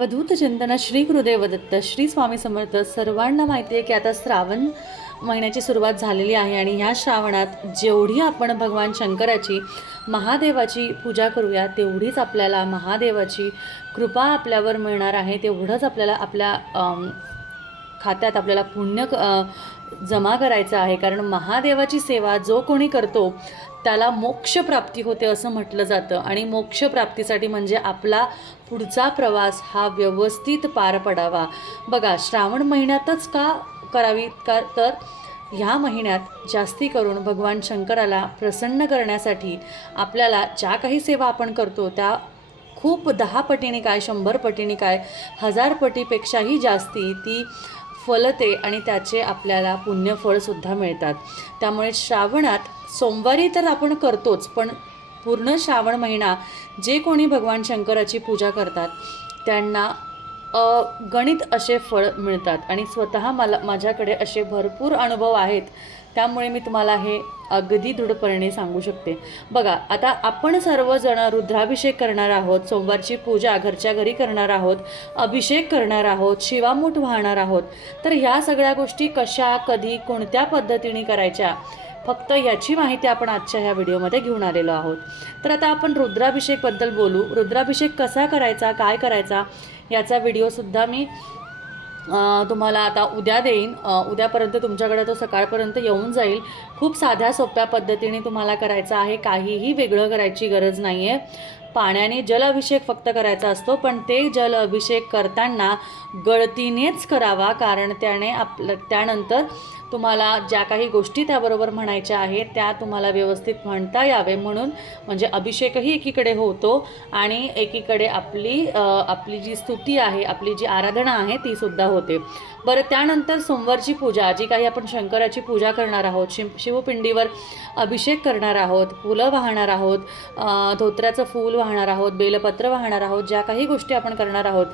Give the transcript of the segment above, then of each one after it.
अवधूतचिंतन श्री गुरुदेव दत्त श्री स्वामी समर्थ सर्वांना माहिती आहे की आता श्रावण महिन्याची सुरुवात झालेली आहे आणि ह्या श्रावणात जेवढी आपण भगवान शंकराची महादेवाची पूजा करूया तेवढीच आपल्याला महादेवाची कृपा आपल्यावर मिळणार आहे. तेवढंच आपल्याला आपल्या खात्यात आपल्याला पुण्य क- जमा करायचा आहे. कारण महादेवाची सेवा जो कोणी करतो त्याला मोक्षप्राप्ती होते असं म्हटलं जातं. आणि मोक्षप्राप्तीसाठी म्हणजे आपला पुढचा प्रवास हा व्यवस्थित पार पडावा. बघा श्रावण महिन्यातच का करावी? का तर ह्या महिन्यात जास्ती करून भगवान शंकराला प्रसन्न करण्यासाठी आपल्याला ज्या काही सेवा आपण करतो त्या खूप दहा पटीने काय शंभर पटीने काय हजार पटीपेक्षाही जास्ती ती फलते आणि त्याचे आपल्याला पुण्यफळसुद्धा मिळतात. त्यामुळे श्रावणात सोमवारी तर आपण करतोच पण पूर्ण श्रावण महिना जे कोणी भगवान शंकराची पूजा करतात त्यांना गणित असे फळ मिळतात. आणि स्वतः मला माझ्याकडे असे भरपूर अनुभव आहेत त्यामुळे मी तुम्हाला हे अगदी दृढपणे सांगू शकते. बघा आता आपण सर्वजण रुद्राभिषेक करणार आहोत सोमवारची पूजा घरच्या घरी करणार आहोत अभिषेक करणार आहोत शिवामूठ वाहणार आहोत तर ह्या सगळ्या गोष्टी कशा कधी कोणत्या पद्धतीने करायच्या? फक्त याची माहिती आपण आजच्या ह्या व्हिडिओमध्ये घेऊन आलेलो आहोत. तर आता आपण रुद्राभिषेकबद्दल बोलू. रुद्राभिषेक कसा करायचा काय करायचा याचा व्हिडिओसुद्धा मी तुम्हाला आता उद्या देईन. उद्यापर्यंत तुमच्याकडे तो सकाळपर्यंत येऊन जाईल. खूप साध्या सोप्या पद्धतीने तुम्हाला करायचं आहे. काहीही वेगळं करायची गरज नाही आहे पाण्याने जल अभिषेक फक्त करायचा असतो पण ते जल अभिषेक करताना गळतीनेच करावा कारण त्याने आपलं त्यानंतर तुम्हाला ज्या काही गोष्टी त्याबरोबर म्हणायच्या आहेत त्या तुम्हाला व्यवस्थित म्हणता यावे. म्हणून म्हणजे अभिषेकही एकीकडे होतो आणि एकीकडे आपली आपली जी स्तुती आहे आपली जी आराधना आहे ती सुद्धा होते. बरं त्यानंतर सोमवारची पूजा जी काही आपण शंकराची पूजा करणार आहोत शिव शिवपिंडीवर अभिषेक करणार आहोत फुलं वाहणार आहोत धोत्र्याचं फूल वाहणार आहोत बेलपत्र वाहणार आहोत ज्या काही गोष्टी आपण करणार आहोत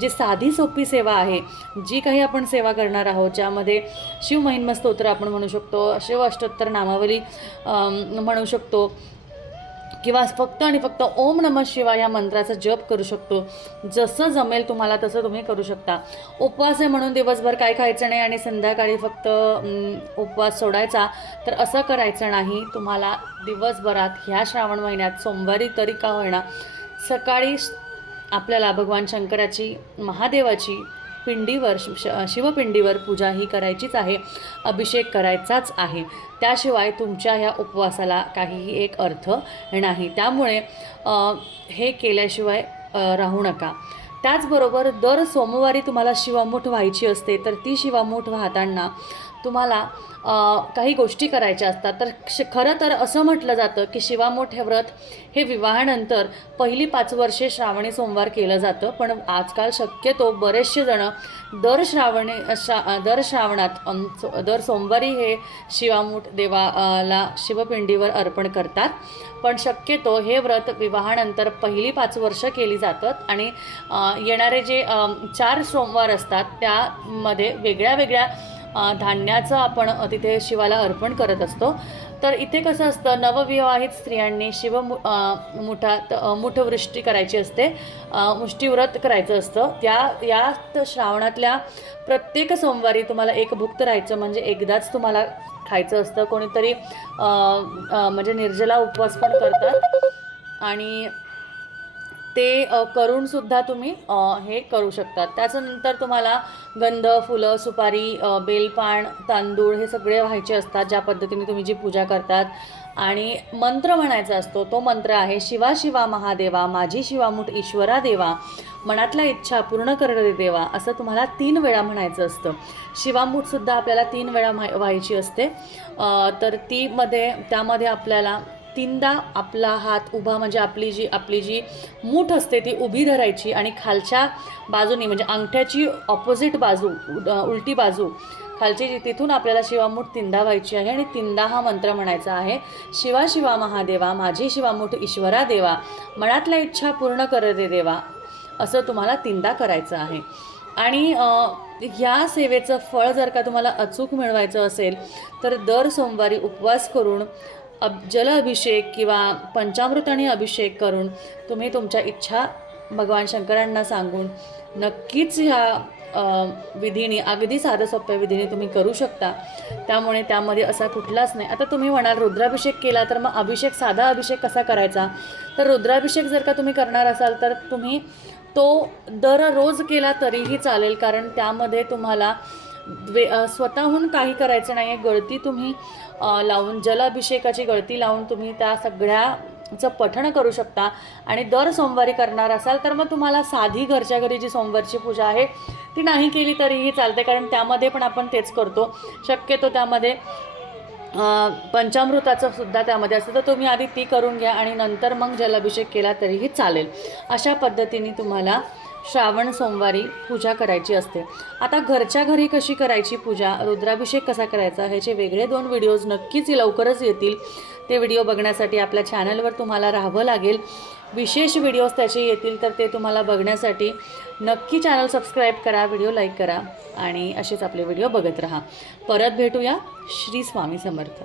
जी साधी सोपी सेवा आहे जी काही आपण सेवा करणार आहोत ज्यामध्ये शिवमहिन्म स्तोत्र आपण म्हणू शकतो शिव अष्टोत्तर नामावली म्हणू शकतो. किंवा फक्त आणि फक्त ओम नमः शिवाय या मंत्राचा जप करू शकतो. जसं जमेल तुम्हाला तसं तुम्ही करू शकता. उपवास आहे म्हणून दिवसभर काय खायचं नाही आणि संध्याकाळी फक्त उपवास सोडायचा तर असं करायचं नाही. तुम्हाला दिवसभरात ह्या श्रावण महिन्यात सोमवारी तरी का होईना सकाळी आपल्याला भगवान शंकराची महादेवाची पिंडीवर शि- श- शिवपिंडीवर पूजा ही करायचीच आहे अभिषेक करायचाच आहे. त्याशिवाय तुमच्या ह्या उपवासाला काहीही एक अर्थ नाही. त्यामुळे हे केल्याशिवाय राहू नका. त्याचबरोबर दर सोमवारी तुम्हाला शिवामूठ व्हायची असते तर ती शिवामूठ वाहताना तुम्हाला काही गोष्टी करायच्या असतात. तर श खरं तर असं म्हटलं जातं की शिवामूठ हे व्रत हे विवाहानंतर पहिली पाच वर्षे श्रावणी सोमवार केलं जातं. पण आजकाल शक्यतो बरेचसे जणं दर श्रावणी श्रा दर श्रावणात दर सोमवारी हे शिवामूठ देवाला शिवपिंडीवर अर्पण करतात. पण शक्यतो हे व्रत विवाहानंतर पहिली पाच वर्ष केली जातात आणि येणारे जे चार सोमवार असतात त्यामध्ये वेगळ्या वेगळ्या धान्याचं आपण तिथे शिवाला अर्पण करत असतो. तर इथे कसं असतं नवविवाहित स्त्रियांनी शिव मु- मुठात मुठवृष्टी करायची असते. मुष्टीव्रत करायचं असतं. त्या यात श्रावणातल्या प्रत्येक सोमवारी तुम्हाला एक भुक्त राहायचं म्हणजे एकदाच तुम्हाला खायचं असतं. कोणीतरी म्हणजे निर्जला उपवास पण करतात. आणि ते करूनसुद्धा तुम्ही हे करू शकतात. त्याच्यानंतर तुम्हाला गंध फुलं सुपारी बेलपान तांदूळ हे सगळे व्हायचे असतात ज्या पद्धतीने तुम्ही जी पूजा करतात. आणि मंत्र म्हणायचा असतो तो मंत्र आहे शिवा शिवा महादेवा माझी शिवामूठ ईश्वरा देवा मनातल्या इच्छा पूर्ण कर देवा असं तुम्हाला तीन वेळा म्हणायचं असतं. शिवामूठसुद्धा आपल्याला तीन वेळा म्हा व्हायची असते. तर तीमध्ये त्यामध्ये आपल्याला तीनदा आपला हात उभा म्हणजे आपली जी आपली जी मूठ असते ती उभी धरायची आणि खालच्या बाजूनी म्हणजे अंगठ्याची ऑपोजिट बाजू उलटी बाजू खालची जी तिथून आपल्याला शिवामूठ तीनदा व्हायची आहे आणि तीनदा हा मंत्र म्हणायचा आहे शिवा शिवा महादेवा माझी शिवामूठ ईश्वरा देवा मनातल्या इच्छा पूर्ण कर दे देवा असं तुम्हाला तीनदा करायचं आहे. आणि ह्या सेवेचं फळ जर का तुम्हाला अचूक मिळवायचं असेल तर दर सोमवारी उपवास करून अब जल अभिषेक किंवा पंचामृताने अभिषेक करून तुम्ही तुमच्या इच्छा भगवान शंकरांना सांगून नक्कीच ह्या विधीने अगदी साध्या सोप्या विधीने तुम्ही करू शकता. त्यामुळे त्यामध्ये असा कुठलाच नाही. आता तुम्ही म्हणाल रुद्राभिषेक केला तर मग अभिषेक साधा अभिषेक कसा करायचा? तर रुद्राभिषेक जर का तुम्ही करणार असाल तर तुम्ही तो दररोज केला तरीही चालेल. कारण त्यामध्ये तुम्हाला द्वे स्वतःहून काही करायचं नाही आहे गळती तुम्ही लावून जलाभिषेकाची गळती लावून तुम्ही त्या सगळ्याचं पठण करू शकता. आणि दर सोमवारी करणार असाल तर मग तुम्हाला साधी घरच्या घरी जी सोमवारची पूजा आहे ती नाही केली तरीही चालते. कारण त्यामध्ये पण आपण तेच करतो. शक्यतो त्यामध्ये पंचामृताचं सुद्धा त्यामध्ये असतं. तर तुम्ही आधी ती करून घ्या आणि नंतर मग जलाभिषेक केला तरीही चालेल. अशा पद्धतीने तुम्हाला श्रावण सोमवारी पूजा करायची असते. आता घरच्या घरी कशी करायची पूजा? रुद्राभिषेक कसा करायचा? ह्याचे वेगळे दोन व्हिडिओज नक्कीच लवकरच येतील. ते व्हिडिओ बघण्यासाठी आपल्या चॅनलवर तुम्हाला राहावं लागेल. विशेष व्हिडिओज त्याचे येतील तर ते तुम्हाला बघण्यासाठी नक्की चॅनल सबस्क्राईब करा व्हिडिओ लाईक करा आणि असेच आपले व्हिडिओ बघत राहा. परत भेटूया श्री स्वामी समर्थ.